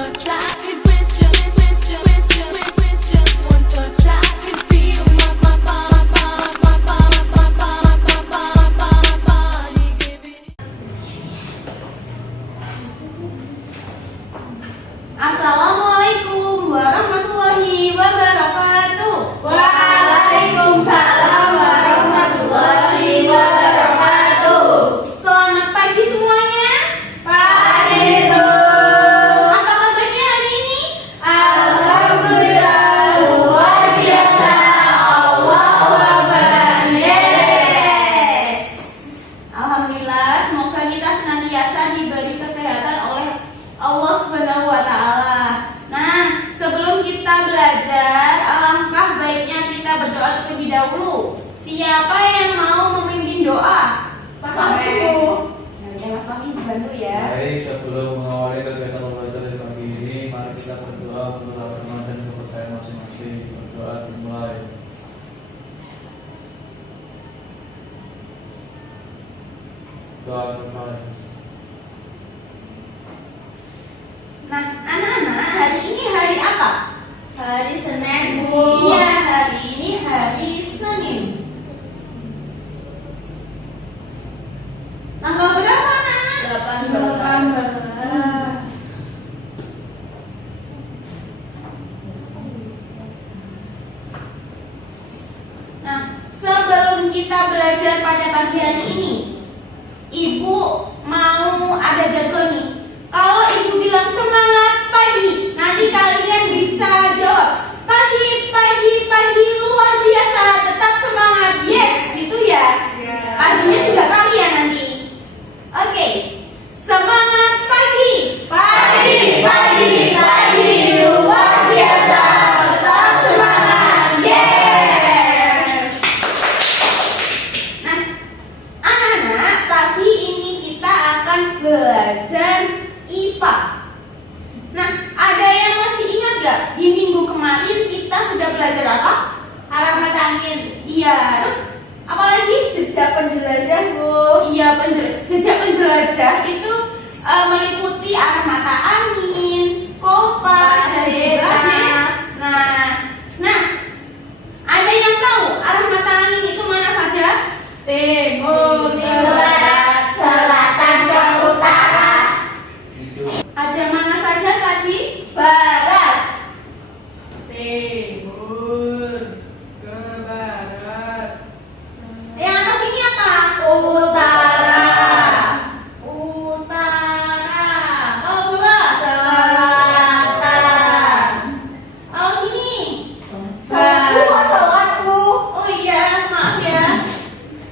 touch, I could with just one touch, I could feel my body giving. Assalamualaikum warahmatullahi wabarakatuh. Waalaikumsalam warahmatullahi wabarakatuh. Selamat pagi semuanya. Pagi Bu. Apa kabarnya hari ini? Alhamdulillah luar biasa. Allahu Akbar. Yes. Alhamdulillah, semoga kita senantiasa diberi kesehatan oleh Allah Subhanahu wa taala. Nah, sebelum kita belajar, alangkah baiknya kita berdoa terlebih dahulu. Siapa yang mau memimpin doa? Mas Aku. Nah, Mas Fahmi dibantu ya. Baik, sebelum mengawali kegiatan belajar di pagi ini, mari kita berdoa untuk firman dan kepercayaan masing-masing. Berdoa dimulai. Doa dimulai. Nah, anak-anak, hari ini hari apa? Hari Senin Bu. Iya, hari ini hari Senin. Tanggal berapa, anak-anak? 18. Nah, sebelum kita belajar pada pagi hari ini, Ibu mau ada jadwal nih. Kalau Ibu bilang semangat pagi, nanti kalian bisa jawab pagi, pagi, pagi luar biasa, tetap semangat. Yes, gitu ya. Paginya 3 kali ya nanti. Oke, semangat pagi. Pagi, pagi, pagi luar biasa. Tetap semangat. Yes. Nah, anak-anak, pagi ini kita akan belajar IPA. Nah, ada yang masih ingat gak? Di minggu kemarin kita sudah belajar apa? Arah mata angin. Iya, terus apalagi? Jejak penjelajah Bu. Iya, jejak penjelajah itu meliputi arah mata angin, kompas, dan juga Nah, ada yang tahu arah mata angin itu mana saja? Timur, barat, selatan ke utara. Itu Ada mana saja tadi? Barat. Timur ke barat. Yang atas ini apa? Utara. Utara. Kalau bawah? Selatan. Kalau sini? Selatan. Oh iya, maaf ya.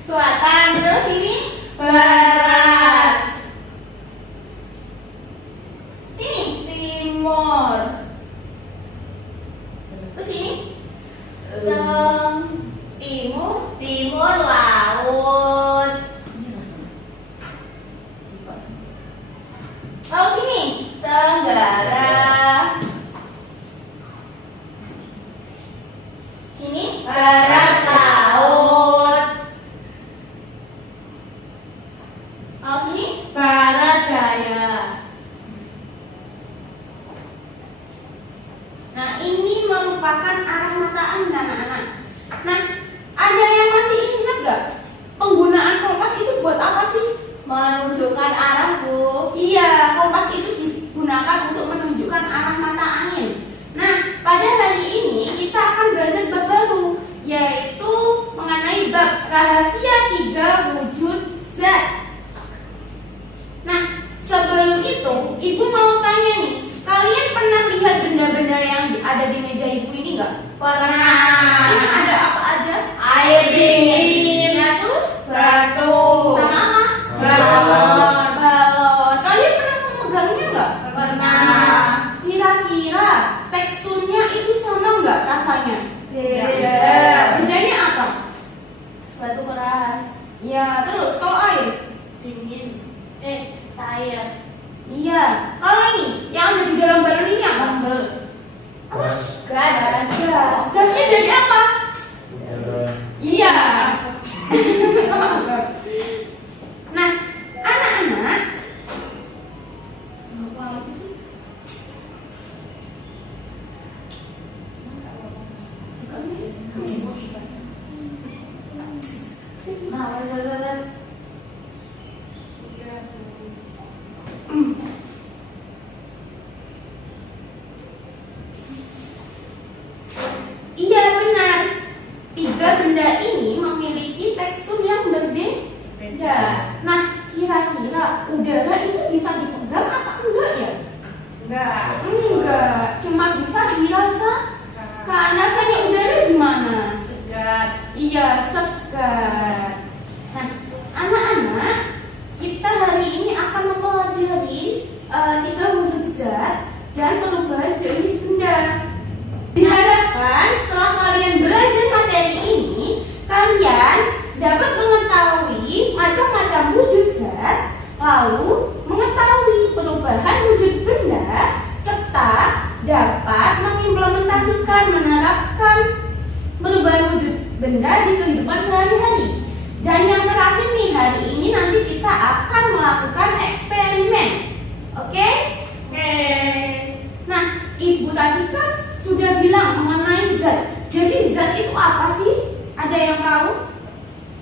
Selatan. Terus ini? Barat. Sini? Timur. Terus ini? Timur. Timur laut. Kalau sini? Tenggara. Sini? Barat laut. Kalau sini? Barat daya. Nah, ini merupakan arah mata angin anak-anak. Nah, ada yang masih ingat gak? Penggunaan kompas itu buat apa sih? Menunjukkan arah Bu. Iya, kompas itu digunakan untuk menunjukkan arah mata angin. Nah, pada hari ini kita akan belajar bab baru, yaitu mengenai bab rahasia 3 wujud zat. Nah, sebelum itu, Ibu mau tanya nih, kalian pernah lihat benda-benda yang ada di meja Ibu ini nggak? Pernah. Ini ada apa aja? Air dingin. Ya, terus? Batu. Sama apa? Balon. Balon. Kalian pernah memegangnya nggak? Pernah. Kira-kira teksturnya itu sama nggak rasanya? Beda. Bedanya apa? Batu keras. Ya, terus kalau air? Dingin. Cair. Iya. Kalau ini yang ada di dalam balon ini apa? gas, Gas. Gas. Gasnya dari apa? udara, Iya. Nah, anak-anak, Iya, segar. Nah, anak-anak, kita hari ini akan mempelajari 3 wujud zat dan perubahan jenis benda. Diharapkan setelah kalian belajar materi ini, kalian dapat mengetahui macam-macam wujud zat, lalu mengetahui perubahan wujud benda, serta dapat mengimplementasikan, menerapkan perubahan wujud benda di kehidupan sehari-hari. Dan yang terakhir nih, hari ini nanti kita akan melakukan eksperimen. Oke? Nah, Ibu tadi kan sudah bilang mengenai zat. Jadi zat itu apa sih? Ada yang tahu?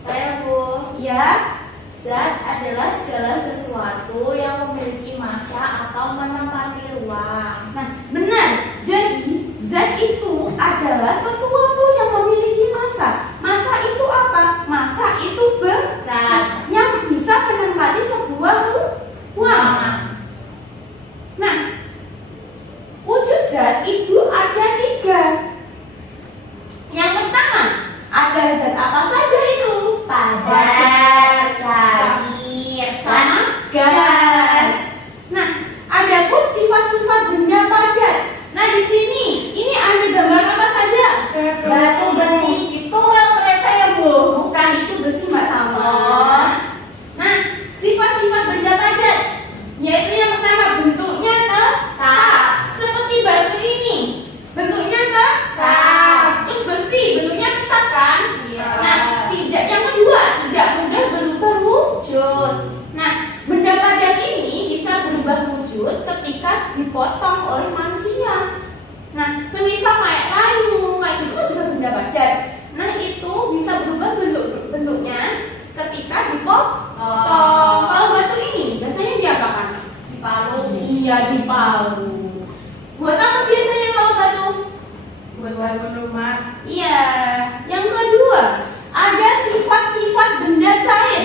Saya, Bu. Ya. Zat adalah segala sesuatu yang memiliki massa atau menempati ruang. Nah, benar. Jadi zat itu adalah sesuatu yang memiliki massa. Massa itu apa? Massa itu berat yang bisa menempati sebuah ruangan. Nah, wujud zat itu ada 3. Yang pertama, ada zat apa saja itu? Padat, cair, Sama gas. Nah, ada pun sifat-sifat benda padat. Nah, di sini ini ada gambar apa saja? batu besi. Itu rel kereta ya, Bu? Bukan, itu besi Mbak Sama. Nah, sifat-sifat benda padat yaitu yang pertama, bentuknya tetap. Seperti batu ini, bentuknya tetap. Terus besi, bentuknya tetap kan? Iya. Nah, tidak, yang kedua, tidak mudah berubah Wujud. Nah, benda padat ini bisa berubah wujud ketika dipotong oleh manusia. Nah, semisal kayak kayu itu juga benda padat. Nah, itu bisa berubah bentuknya ketika dipotong. Kalau batu ini biasanya diapakan? Palu. Iya, dipalu. Buat apa biasanya kalau batu? Buat bangun rumah. Iya. Yang kedua, ada sifat-sifat benda cair.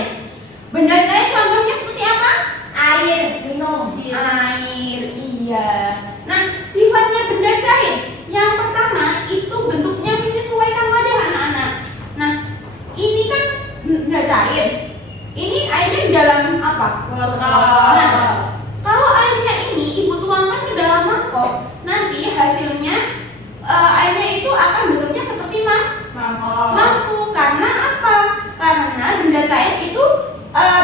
Benda cair contohnya seperti apa? Air, minum. Air, iya. Nah, sifatnya benda cair. Yang pertama itu bentuknya menyesuaikan wadah anak-anak. Nah, ini kan benda cair. Ini airnya di dalam apa? Nah, kalau airnya ini ibu tuangkan ke dalam mangkok, nanti hasilnya airnya itu akan bentuknya seperti mangkuk. Karena apa? Karena benda cair itu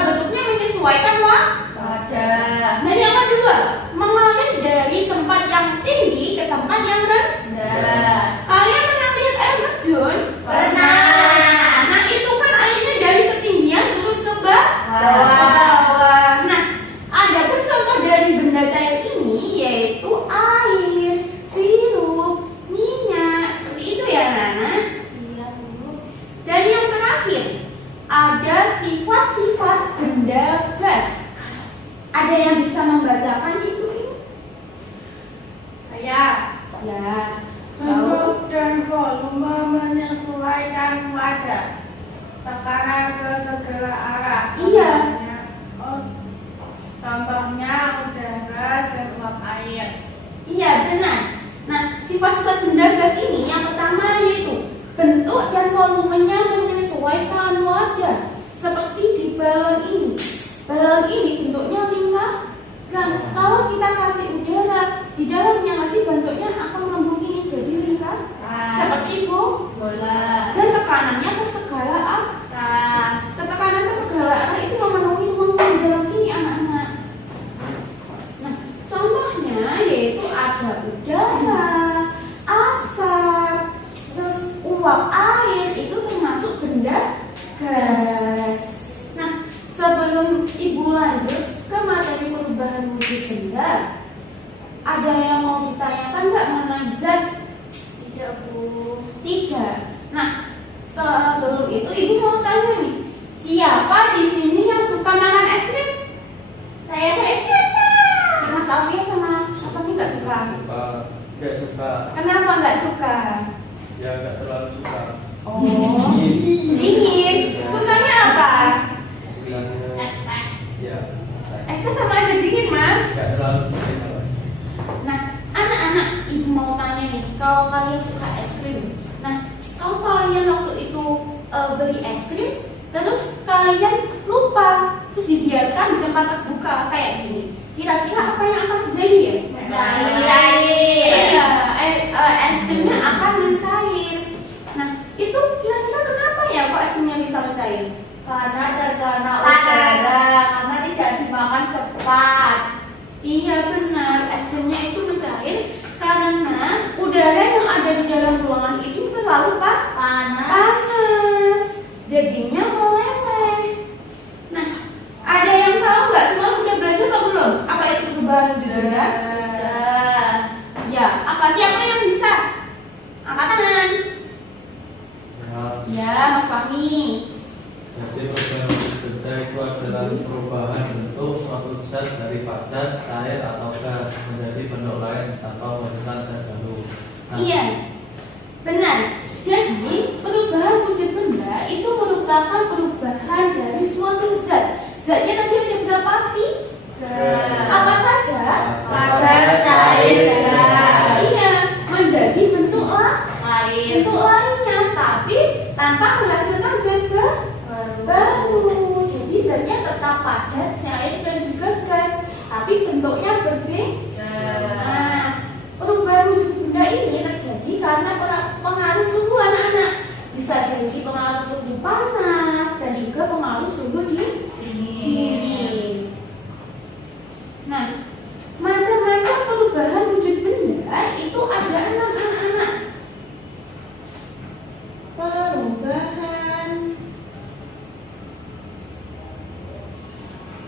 bentuknya menyesuaikan wadah. Dan yang kedua, mengalir dari tempat yang tinggi ke tempat yang rendah. Kalian pernah lihat air terjun? Pernah. Nah, itu kan airnya dari ketinggian turun ke bawah. Nah, ada pun contoh dari benda cair ini yaitu air, sirup, minyak, seperti itu ya, Nana. Iya, Bu. Dan yang terakhir, ada sifat-sifat benda gas. Ada yang bisa membacakan Ibu ini? Saya. Ya. Bentuk dan volume menyesuaikan wadah. Tekanan ke segala arah. Iya. Contohnya udara dan uap air. Iya, benar. Nah, sifat-sifat benda gas ini yang pertama yaitu bentuk dan volumenya menyesuaikan wadah. Seperti di balon ini. Balon ini bentuknya lingkaran. Kalau kita kasih udara di dalamnya, masih bentuknya akan melengkung ini jadi lingkaran. Seperti bola. dan tekanannya ke segala arah. Tekanan ke segala arah itu memenuhi ruang di dalam sini, anak-anak. Nah, contohnya yaitu ada udara, asap, terus uap air, itu termasuk benda gas. Nah, sebelum Ibu lanjut ke materi perubahan wujud benda, ada yang mau ditanyakan nggak mengenai zat? Tidak, Bu. 3. Nah, sebelum itu Ibu mau tanya nih, siapa di sini yang suka makan es krim? Saya saja. Mas Alfi sama Mas Alfi nggak suka. Nggak suka. Kenapa nggak suka? Ya nggak terlalu suka. Oh, dingin. Sukanya apa? Sukanya ya Esnya sama aja dingin, Mas. nggak terlalu suka. Nah, anak-anak, Ibu mau tanya nih, kalau kalian suka es krim, nah, kalau kalian waktu itu beli es krim, terus kalian lupa, terus dibiarkan di tempat terbuka kayak gini. Kira-kira apa yang akan terjadi ya? Mencair. Iya, es krimnya akan mencair. Nah, itu kira-kira kenapa ya kok es krimnya bisa mencair? Karena terkena Panas. udara, karena tidak dimakan cepat. Iya benar, es krimnya itu mencair karena udara yang ada di dalam ruangan itu terlalu Panas. jadinya meleleh. Nah, ada yang tahu nggak? Semua sudah belajar apa belum? Apa itu perubahan wujud benda? Sudah. Ya, apa? Siapa yang bisa? Angkat tangan. Ya, Ya, Mas Fahmi. jadi perubahan wujud benda itu adalah perubahan bentuk suatu zat dari padat, cair atau gas menjadi bentuk lain atau menghasilkan zat baru. Nah, Iya, benar. Jadi perubahan wujud benda itu merupakan perubahan dari suatu zat. Zatnya tadi ada berapa api? Apa saja? Padat, cair, gas. Iya, menjadi bentuk Air. lainnya, tapi tanpa menghasilkan zat baru. Jadi zatnya tetap padat, cair dan juga gas, tapi bentuknya berbeda. Nah, perubahan wujud benda ini terjadi karena pengaruh suhu anak-anak. Bisa jadi pengaruh suhu panas dan juga pengaruh suhu dingin. Nah, macam-macam perubahan wujud benda itu ada 6 anak-anak. Perubahan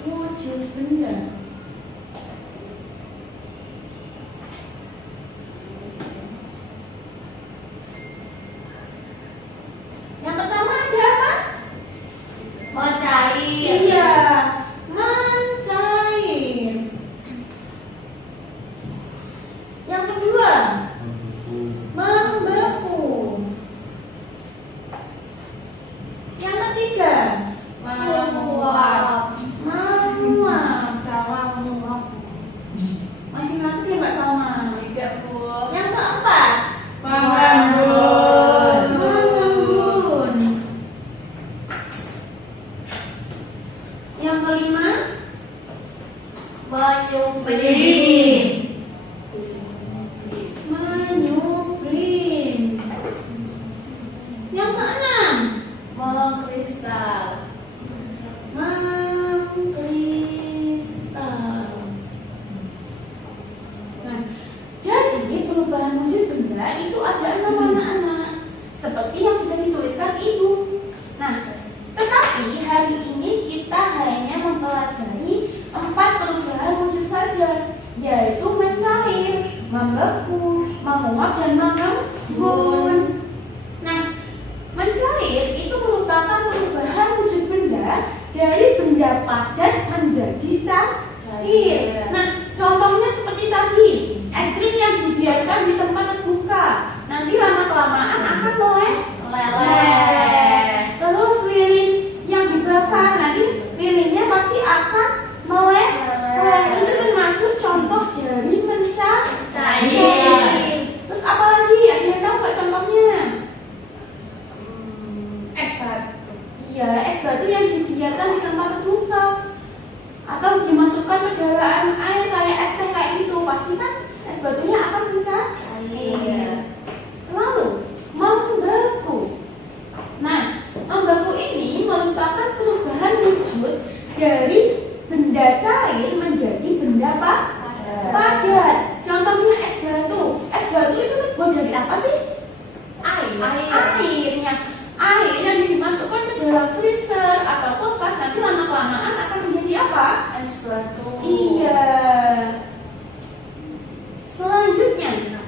wujud benda. Yang pertama ada apa? Mencair. Iya, mencair. Yang kedua, membeku. Yang ketiga, Menguap. menguap. Salah menguap. Masih ngerti ya Mbak Salma? Tidak, Bu. Yang keempat, Mengembun. mengembun. Yang kelima, Menyublim. menyublim. Yang keenam, Mengkristal. mengkristal. Nah, jadi perubahan wujud benda itu ada 6 anak-anak, seperti yang sudah dituliskan Ibu. Nah, tetapi hari ini kita hanya mempelajari 4 perubahan wujud saja, yaitu mencair, membeku, menguap, dan mengembun. Nah, mencair itu merupakan perubahan wujud benda dari benda padat menjadi cair. Nah, contohnya seperti tadi, es krim yang dibiarkan di tempat terbuka, nanti lama-kelamaan akan Meleleh. Terus lilin yang dibakar, nanti lilinnya pasti akan meleleh. Itu termasuk contoh dari mencair. Terus apa lagi? Ada yang tahu nggak contohnya? Es batu. Iya, es batu yang dibiarkan di tempat terbuka atau dimasukkan ke dalam air kayak es teh kayak gitu, pasti kan es batunya akan mencair. Lalu membeku. Nah, membeku ini merupakan perubahan wujud dari benda cair menjadi benda padat. Contohnya es batu. Es batu itu terbuat dari apa sih? Air yang dimasukkan ke dalam freezer atau kulkas, nanti lama-kelamaan akan menjadi apa? Es batu. Iya. Selanjutnya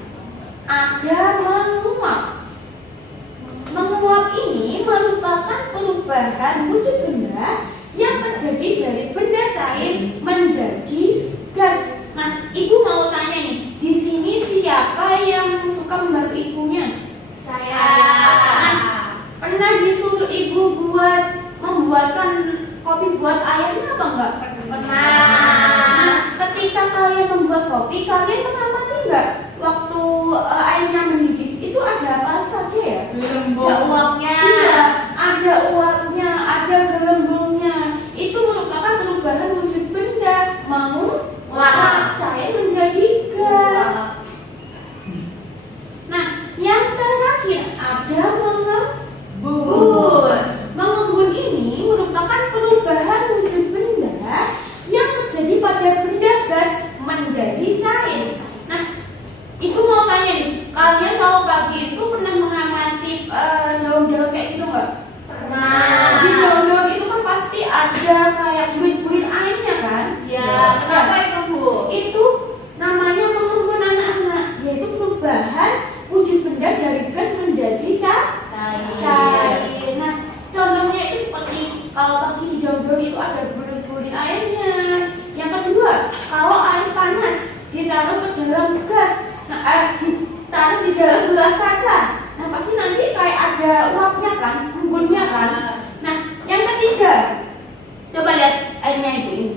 ada menguap. Menguap ini merupakan perubahan wujud benda yang terjadi dari benda cair menjadi gas. Nah, Ibu mau tanya nih, di sini siapa yang suka membantu ibunya? Saya. Pernah disuruh ibu membuatkan kopi buat ayahnya apa enggak? Pernah. Nah, ketika kalian membuat kopi, kalian mengamati enggak waktu airnya mendidih itu ada apa saja ya? Lembut. Ada uapnya. Iya, ada cair. Nah, itu mau tanya nih, kalian kalau pagi itu pernah mengamati daun-daun kayak gitu nggak? Nah, Di daun-daun itu kan pasti ada kayak bulir-bulir airnya kan? ya, kenapa itu Bu? Itu namanya mengembun anak-anak, yaitu perubahan wujud benda dari gas menjadi cair. Nah, contohnya itu seperti kalau pagi di daun-daun itu ada bulir-bulir airnya. Yang kedua, kalau air panas ditaruh ke dalam gas, ditaruh di dalam gelas kaca, nah pasti nanti kayak ada uapnya kan, embunnya kan. Nah, yang ketiga, coba lihat airnya itu ini.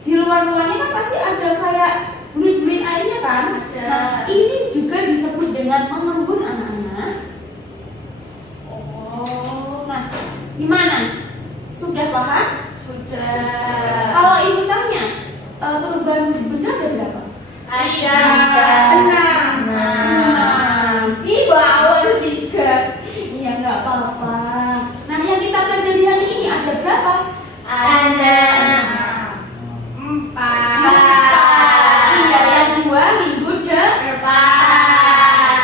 Di luar-luarnya kan pasti ada kayak bulir-bulir airnya kan. Ada. Nah, ini juga disebut dengan mengembun anak-anak. Nah, gimana? Sudah paham? Sudah. Kalau ibu tanya, perubahan wujud benda ada berapa? Ada 6. Ih, bawah 3. Iya, nggak apa-apa. Nah, yang kita pelajari hari ini ada berapa? Ada 4. Iya, yang 2 minggu depan.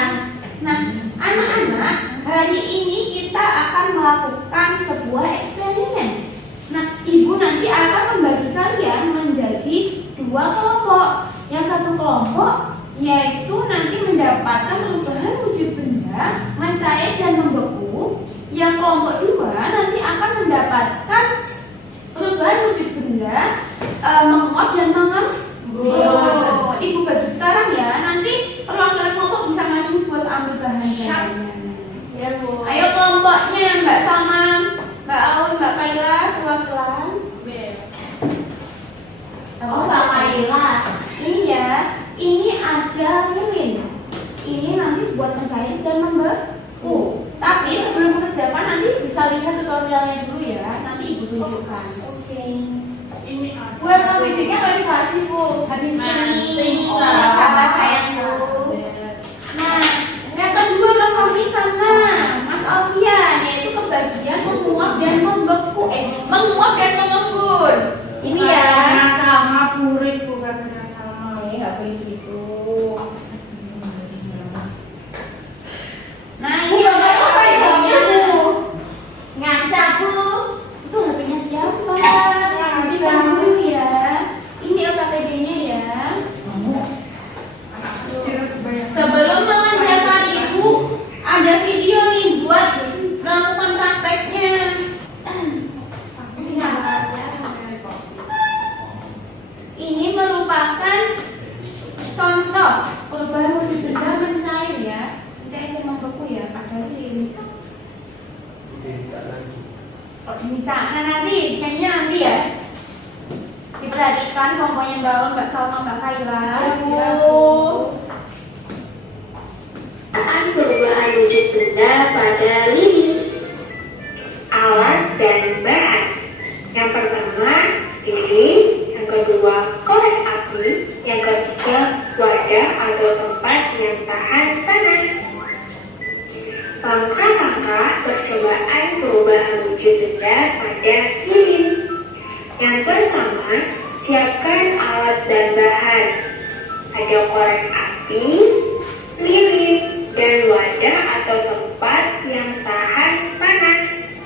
Nah, anak-anak, hari ini kita akan melakukan sebuah eksperimen. Nah, ibu nanti akan membagi kalian menjadi 2 kelompok. Yang satu kelompok yaitu nanti mendapatkan perubahan wujud benda mencair dan membeku. Yang kelompok 2 nanti akan mendapatkan perubahan wujud benda menguap dan mengembun. Ibu bagi sekarang ya. Nanti perwakilan kelompok bisa maju buat ambil bahan-bahannya. Ya Bu. Ayo kelompoknya, Mbak Salma, Mbak Aul, Mbak Kaila, perwakilan. Oh, Mbak Kaila. Ini ya, ini ada lilin. Ini nanti buat mencair dan membeku. Tapi sebelum mengerjakan nanti bisa lihat tutorialnya dulu ya. Nanti ibu tunjukkan. Oke. Ini Bu, yang bibirnya nggak dikasih Bu. Habis ini, Nanti. sabar sayangku. Nah, yang kedua Mas Alfi sana, Mas Alfian, yaitu kebagian menguap dan membeku, menguap dan mengembun. Ini ya. sama murid bukan sama. Nggak boleh gitu. Nah, ini Bu, apa bedanya? Bu? Ngaca Bu. Itu HP-nya siapa? Simpan dulu ya. Ini LKPD-nya ya. Sebelum mengerjakan itu ada video nih buat melakukan prakteknya. Ini merupakan contoh perubahan wujud benda mencair ya, mencair dan membeku ya. Ada ini. Bisa. Nah nanti, kayaknya nanti ya. Diperhatikan kelompoknya Mbak Aul, Mbak Salma, Mbak Kaila. Ya Bu. Perubahan wujud benda pada lilin, alat dan bahan. Yang pertama lilin, yang kedua korek api, yang ketiga wadah atau tempat yang tahan panas. Langkah-langkah percobaan perubahan wujud benda pada lilin. Yang pertama, siapkan alat dan bahan. Ada korek api, lilin, dan wadah atau tempat yang tahan panas.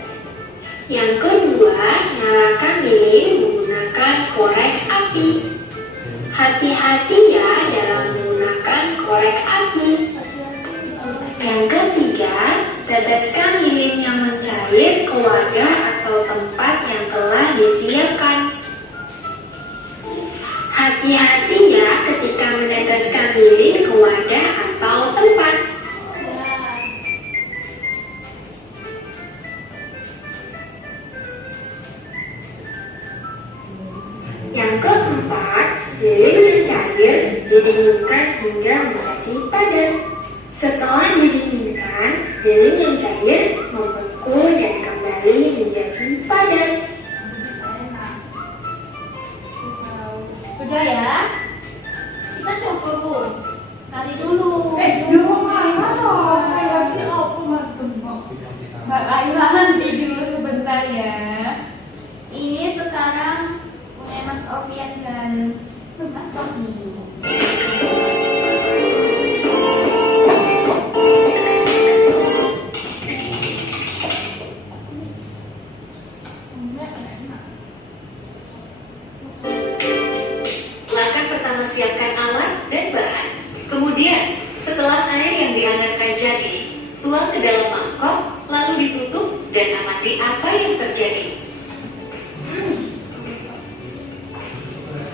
Yang kedua, nyalakan lilin menggunakan korek api. Hati-hati ya dalam menggunakan korek api. Yang ketiga, teteskan lilin yang mencair ke wadah atau tempat yang telah disiapkan. Hati-hati ya ketika meneteskan lilin ke wadah atau tempat. Yang keempat, lilin mencair didinginkan hingga menjadi padat. Setelah didinginkan, lilin yang cair membeku dan kembali menjadi padat. Sudah ya? Kita coba Bu. Tadi dulu. Mbak Kaila nanti dulu sebentar ya. Ini sekarang punya Mas Alfian dan Mas Tommy. Kemudian, setelah air yang dihangatkan jadi, tuang ke dalam mangkok, lalu ditutup dan amati apa yang terjadi.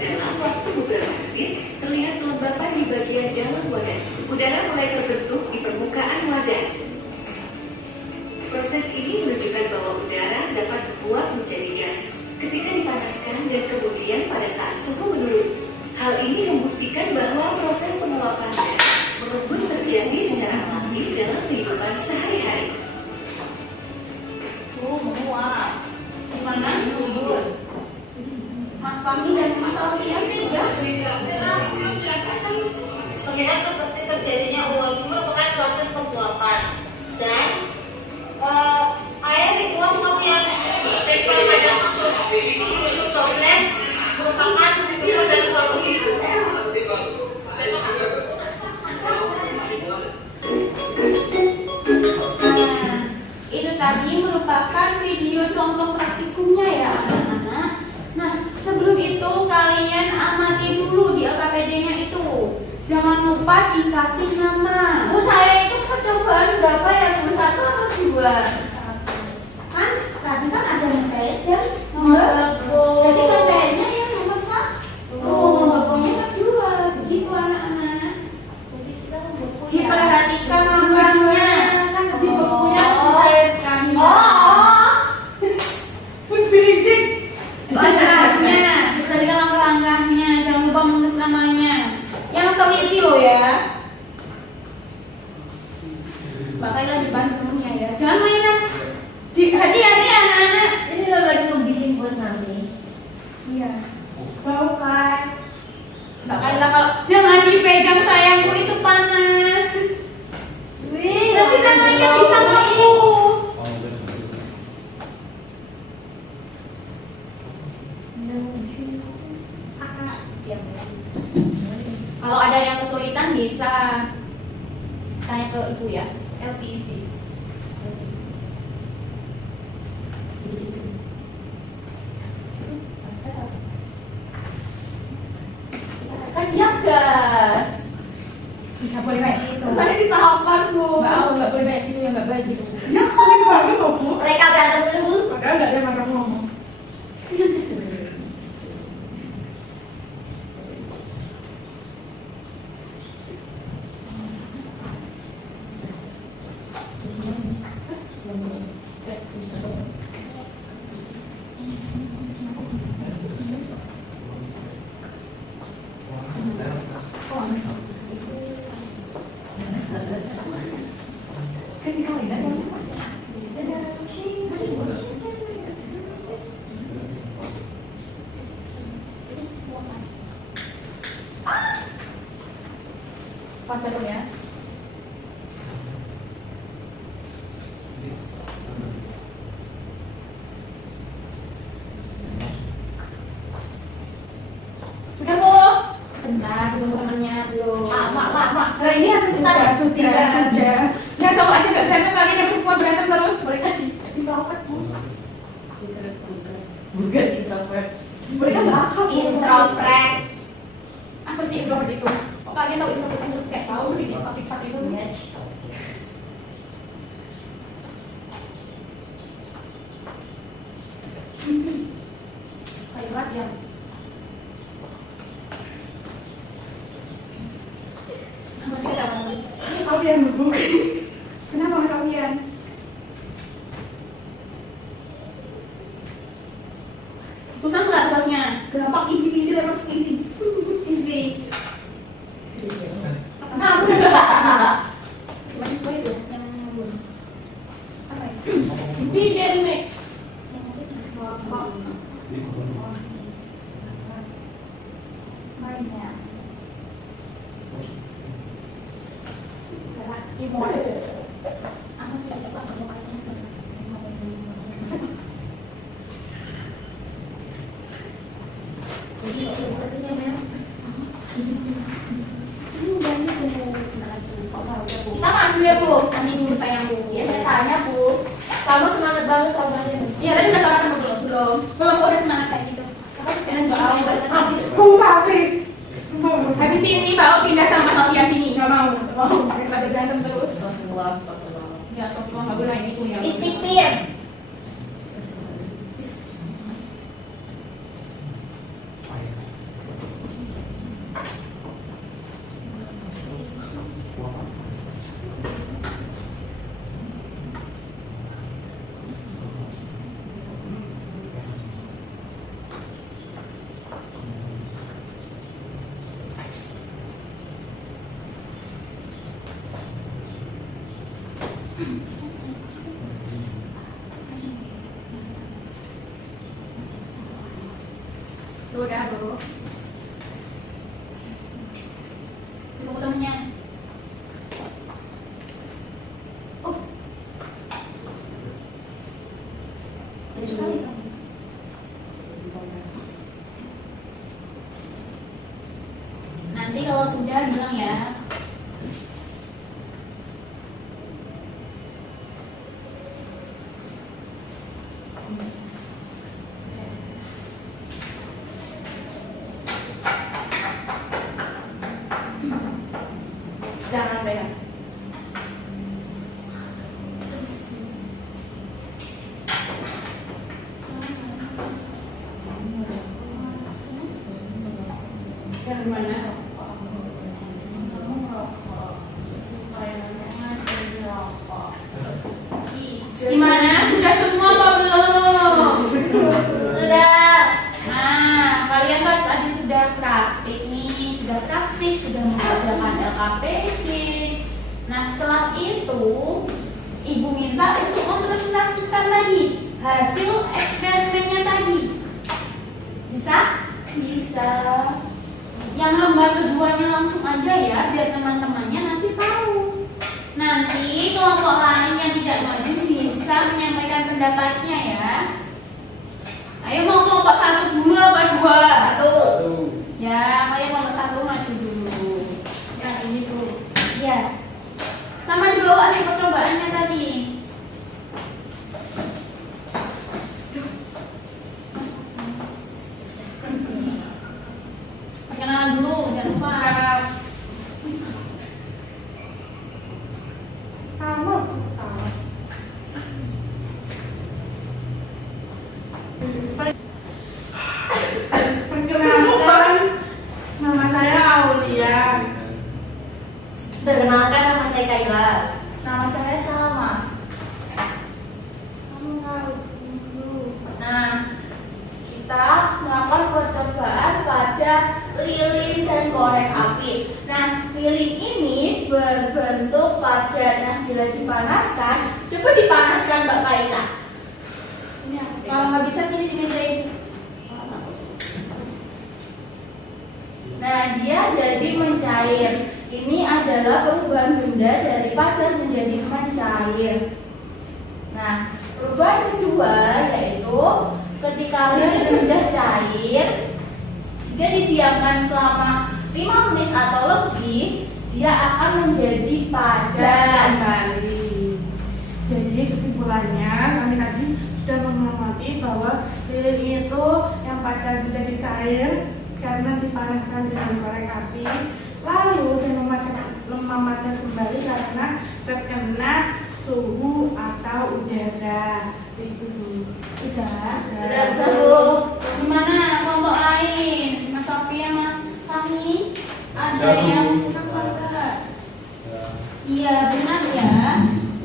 Dalam waktu beberapa menit, terlihat kelembapan di bagian dalam wadah. Udara mulai terbentuk di permukaan wadah. Proses ini menunjukkan bahwa udara dapat dibuat menjadi gas ketika dipanaskan dan kemudian pada saat suhu menurun. Hal ini membuktikan bahwa proses penguapan gas mengembun terjadi secara alami dalam kehidupan sehari-hari. Menguap. Gimana? Jujur. Mas Fahmi dan Mas Alfian sudah. Pengingat seperti terjadinya uap merupakan proses penguapan dan air diuap-uap yang tempel pada tutup toples merupakan video dan volume. Itu tadi merupakan video contoh praktikumnya ya anak-anak. Nah, sebelum itu kalian amati dulu di LKPD-nya itu. Jangan lupa dikasih nama. Bu, saya itu percobaan berapa ya? Bu, 1 atau 2? Kan tadi kan ada mencair dan membeko. Jadi mencairnya yang nomor 1. Membekonya kedua. Begitu anak-anak. Jadi kita membeku ya. Diperhatikan langkahnya. Kan di bukunya mencairkan. Berisik. Langkahnya. Diperhatikan langkah-langkahnya. Jangan lupa menulis namanya. Yang teliti loh ya. Makanya dibantu temennya ya. Jangan mainan. Hati-hati anak-anak. Ini lo lagi membikin buat Mami. Iya. Bau kan? Makanya kalau jangan dipegang sayangku itu panas. Wih, Nanti tangannya bisa melepuh. Kalau ada yang kesulitan bisa tanya ke ibu ya. LPG. Kan dia gas. Nggak boleh kayak gitu. Saya ditampar, Bu. Nggak boleh kayak gitu ya, nggak baik gitu. Ya sering banget loh, Bu. mereka berantem dulu. Padahal nggak ada yang ngomong. Pas ya. Sudah Bu? Bentar, belum temennya belum. Mak. Nah, ini hasil Sudah. Ya cowok aja gak berantem, kalian yang perempuan berantem terus. Mereka di profet, Bu. Bukan introvert. Mereka nggak akrab, Bu. Introvert. Apa sih introvert itu? Oh, kalian tahu introvert itu kayak Tahu di TikTok itu. kayak berat ya. Masih ada apa? Ini Alfian, Bu. Kenapa Mas Alfian? Susah nggak tugasnya? Gampang, easy lah, masuk easy. Easy. Nah, Gimana itu ya? Yang belum. Apa ya? DJ next. Mainnya. Ibu. Apa sih? Kita maju ya Bu, nanti dulu sayangku. Ya saya tanya Bu. Kamu semangat banget cobain. Iya tadi udah sarapan belum? Belum udah semangat kayak gitu. Kalian juga mau balik lagi. Bu Fatih. Habis ini bawa pindah sama Mas Alfian sini. mau daripada berantem terus. Astagfirullah. Ya, Sofwa nggak boleh gitu ya. Istighfar. Udah, Bu. Tunggu temennya. Oh, Jadi sekali kamu. nanti kalau sudah bilang ya. Jangan pegang. Yang mana? Gimana? Sudah semua apa belum? Sudah. Nah, kalian kan tadi sudah praktik nih, sudah mengerjakan LKPD. Nah, setelah itu Ibu minta untuk mempresentasikan tadi hasil eksperimennya tadi. Bisa? Bisa. Yang lembar keduanya langsung aja ya, biar teman-temannya nanti tahu. Nanti kelompok lain yang tidak maju bisa menyampaikan pendapatnya ya. Ayo mau kelompok satu dulu apa dua? Satu. Ya, ayo kelompok satu maju dulu. Ya ini tuh. Ya. Sama dibawa sih percobaan tadi. Perkenalan dulu, jangan lupa. Kamu perkenalkan, nama saya Aulia. Perkenalkan, nama saya Kayla. Nama saya Salma. Kamu tahu dulu. Nah, kita melakukan percobaan pada lilin dan korek api. Nah, lilin ini berbentuk padat. Nah, bila dipanaskan, coba dipanaskan Mbak Kayla. Ini aku Kalau nggak bisa sini Zai. Nah, dia jadi mencair. Ini adalah perubahan benda dari padat menjadi mencair. Nah, perubahan kedua yaitu ketika lilin sudah cair, jika didiamkan selama 5 menit atau lebih, dia akan menjadi padat. kembali. Jadi kesimpulannya kami tadi sudah mengamati bahwa lilin itu yang pada menjadi cair karena dipanaskan dengan korek api, lalu dan memadat kembali karena terkena suhu atau udara. Itu dulu. Sudah. Sudah dulu. Gimana kelompok lain? Mas Sofia, Mas Fahmi, ada Sudah, Bu. yang kurang enggak? Iya, benar ya.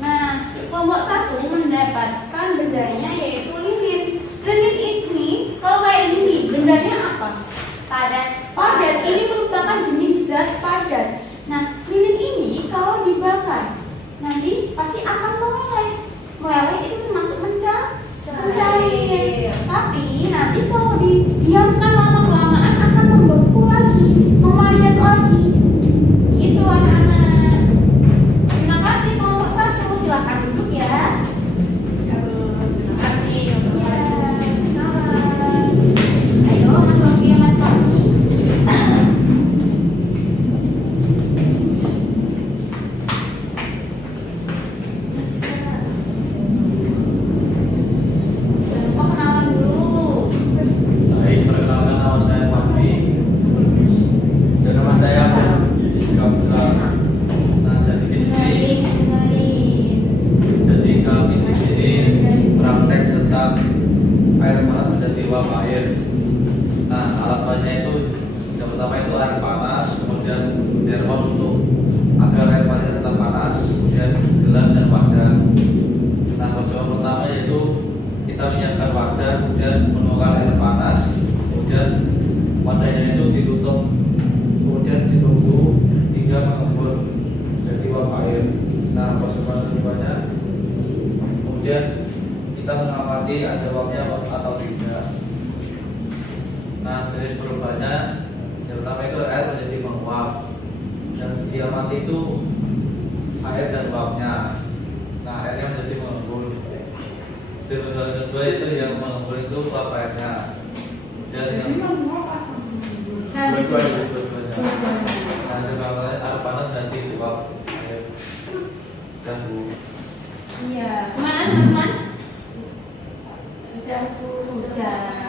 Nah, kelompok satu mendapatkan bendanya yaitu lilin. Lilin ini kalau kayak gini, bendanya apa? Padat. Padat. Ini merupakan jenis zat padat. Nah, lilin ini kalau dibakar nanti pasti akan meleleh. Meleleh itu termasuk mencair. Tapi nanti kalau didiamkan lama-kelamaan akan membeku lagi, memadat lagi. Gitu anak-anak. Terima kasih kelompok satu. Silakan duduk ya. Ya, Bu. Terima kasih. Iya, salam. Ayo Mas Sofia, Mas Fahmi. menjadi ruang untuk agar air panasnya tetap panas, kemudian gelas dan wadah. Nah, percobaan pertama yaitu kita menyiapkan wadah, kemudian menuangkan air panas, kemudian wadahnya itu ditutup, kemudian ditunggu hingga mengembun jadi uap air. Nah, percobaan keduanya kemudian kita mengamati ada uapnya atau tidak. Nah, jenis perubahannya yang pertama itu air menjadi menguap. Yang diamati itu air dan uapnya. Nah, airnya menjadi mengembun. Jenis perubahan kedua itu yang mengembun itu uap airnya. Dan yang dua-duanya. Nah, juga air panas menjadi uap air. Dan Bu. Iya. Kemana teman-teman? Sudah Bu. Sudah.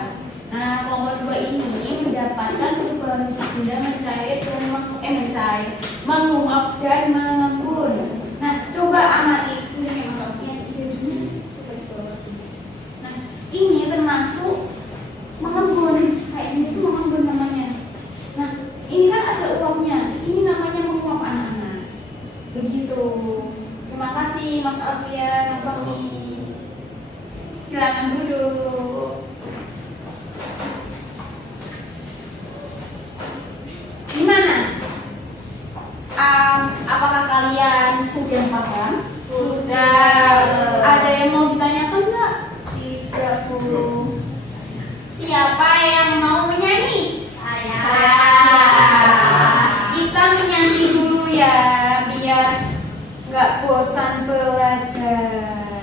Nah, kelompok 2 ini mendapatkan perubahan musik benda mencair dan menguap dan mengembun. Nah, coba amati ini maksudnya Nah, ini termasuk mengembun. Kayak ini tuh mengembun namanya. Nah, ini kan ada uapnya. Ini namanya menguap anak-anak. Begitu. Terima kasih Mas Alfian, Mas Fahmi. Silakan duduk. Gimana? Apakah kalian sudah paham? Sudah. Ada yang mau ditanyakan nggak? Tidak Bu. Siapa yang mau menyanyi? Saya. Kita menyanyi dulu ya, biar nggak bosan belajar.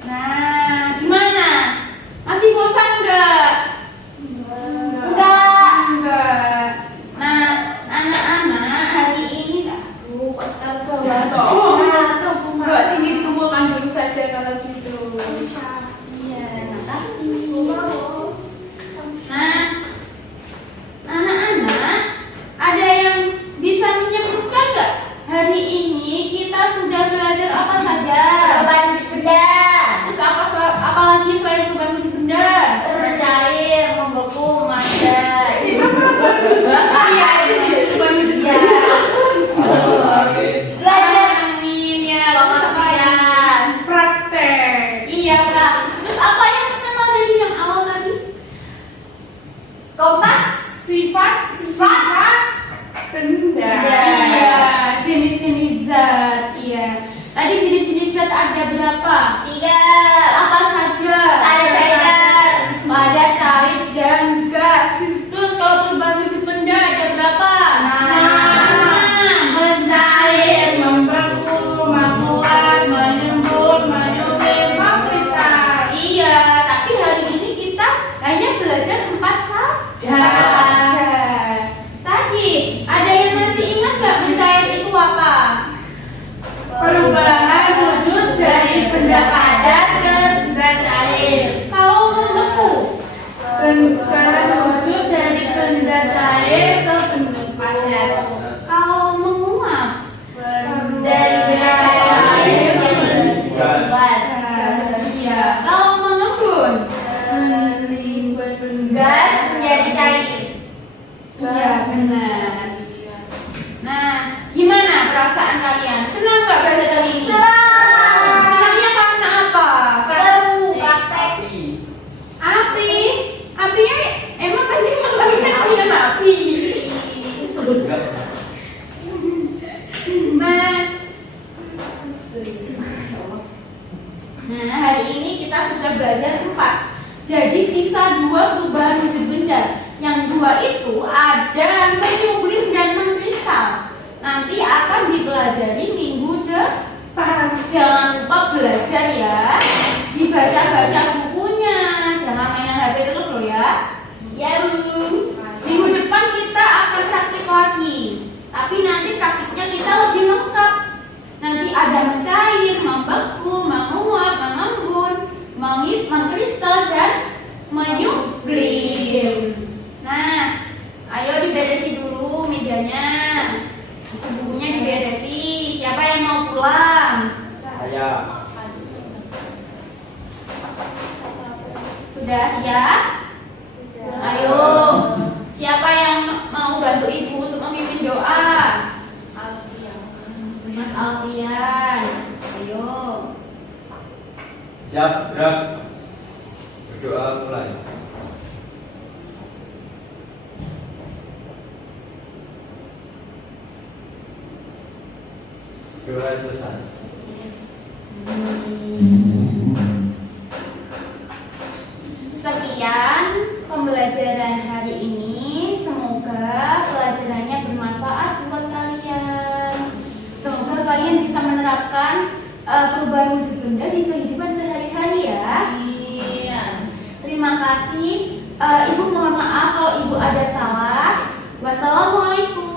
Nah, gimana? Masih bosan nggak? Enggak. Nah, anak-anak hari ini Mbak sini dikumpulkan dulu saja kalau gitu. Iya, makasih. Nah, anak-anak, ada yang bisa menyebutkan nggak? Hari ini kita sudah belajar apa saja? Beban benda. Terus apa lagi selain beban wujud benda? Mencair, membeku, memadai. Iya, itu juga beban wujud benda. Belajar Angin ya, terus apa lagi? pengertian. Praktek. Iya, Kak. Terus apa yang pertama tadi yang awal tadi? Kompas. Sifat benda. Iya, jenis-jenis zat. Iya. Tadi jenis-jenis zat ada berapa? 3. Apa saja? Ada cairan. Ada cair dan gas. Terus kalau perubahan wujud benda ada berapa? Enam. Mencair, membeku, menguap, menyembur, menyublim, mengkristal. Iya, tapi hari ini kita hanya belajar 4 saja. Tadi ada yang masih ingat nggak mencair itu apa? Perubahan wujud dari benda padat ke benda cair. Kalau membeku, Perubahan wujud dari benda cair ke benda padat. kalau menguap, Dari benda cair ke benda gas. iya. Kalau mengembun, Dari benda gas menjadi cair. Iya benar. Nah, gimana perasaan kalian? Senang nggak belajar kali ini? Senangnya karena apa? Seru praktek. Api. Apinya emang tadi kalian punya api. Enggak. Nah, hari ini kita sudah belajar 4. Jadi sisa 2 perubahan wujud benda. Yang 2 itu ada menyublim dan mengkristal. Nanti akan dipelajari minggu depan. Jangan lupa belajar ya. Dibaca-baca bukunya. Jangan mainan HP terus loh ya. Ya Bu. Minggu depan kita akan praktik lagi. Tapi nanti praktiknya kita lebih lengkap. Nanti ada mencair, membeku, menguap, mengembun, mengkristal dan menyublim. Nah, ayo diberesi dulu mejanya. Bukunya diberesi. Siapa yang mau pulang? Saya. Sudah siap? Ayo. Siapa yang mau bantu ibu untuk memimpin doa? Mas Alfian. Ayo. Siap, gerak. Berdoa mulai. Doa selesai. Sekian pembelajaran hari ini. Semoga pelajarannya bermanfaat buat kalian. Semoga kalian bisa menerapkan perubahan wujud benda di kehidupan sehari-hari ya. Iya. Terima kasih. Ibu mohon maaf kalau ibu ada salah. Wassalamualaikum.